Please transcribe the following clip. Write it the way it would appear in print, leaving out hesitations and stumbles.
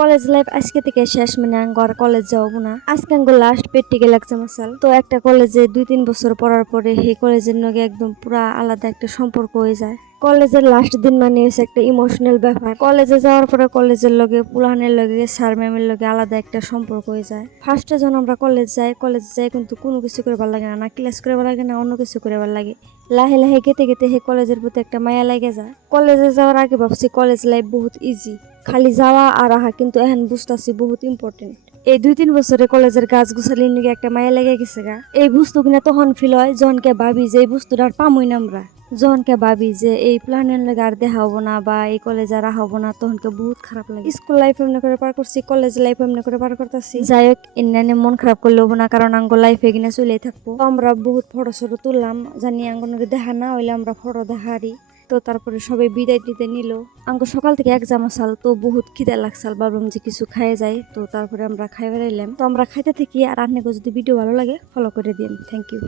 College life আজকে থেকে শেষ, মানে আঙ্গ আর কলেজ যাবো না। আজকে আঙ্গ লাস্ট প্র্যাকটিক্যাল এক্সাম আসাল। তো একটা কলেজে 2-3 বছর পড়ার পরে সেই কলেজের লগে একদম পুরা আলাদা একটা সম্পর্ক হয়ে যায়। কলেজের লাস্ট দিন মানে হচ্ছে একটা ইমোশনাল ব্যাপার। কলেজে যাওয়ার পরে কলেজের লগে পুরানের লগে স্যার ম্যামের লগে আলাদা একটা সম্পর্ক হয়ে যায়। ফার্স্টে যখন আমরা কলেজে যাই কিন্তু কোনো কিছু করে ভালো লাগে না ক্লাস করে ভালো লাগে না অন্য কিছু করে ভালো লাগে। লাহে লাহে গেতে গেতে হে কলেজের প্রতি একটা মায়া লাগে যায়। কলেজে যাওয়ার আগে ভাবছি কলেজ লাইফ বহুত ইজি, খালি যাওয়া আর আহা, কিন্তু এখন বুঝতেছি বহুত ইম্পর্টেন্ট। এই 2-3 বছরে কলেজের গাছ গুছালির নিয়ে একটা মায়া লেগে গেছে গা। এই বস্তু কিনা তখন ফিল হয় যখনকে ভাবি যে এই বস্তুটা আর পামই না আমরা। যখনকে ভাবি যে এই প্ল্যানের লাগে আর দেখা হবো না বা এই কলেজে আর হবো না, তখনকে বহুত খারাপ লাগে। স্কুল লাইফ এমনি করে পার করছি, কলেজ লাইফ এমনি করে পার করতেছি। যাই হোক, এনে মন খারাপ করলে হবো না, কারণ আঙ্গ লাইফে কিনা চলেই থাকবো। তো আমরা বহুত ফটো সটো তুললাম, জানি আঙ্গনকে দেখা না হইলে আমরা ফটো দেখারি। তো তারপরে সবাই বিদায় দিতে নিল। আঙ্গ সকাল থেকে এক্সাম আসাল, তো বহুত খিদে লাগছাল, ভাবলাম যে কিছু খাইয়ে যাই। তো তারপরে আমরা খাই বেড়াইলাম। তো আমরা খাইতে থাকি। আর আপনাকে যদি ভিডিও ভালো লাগে ফলো করে দিন। Thank you.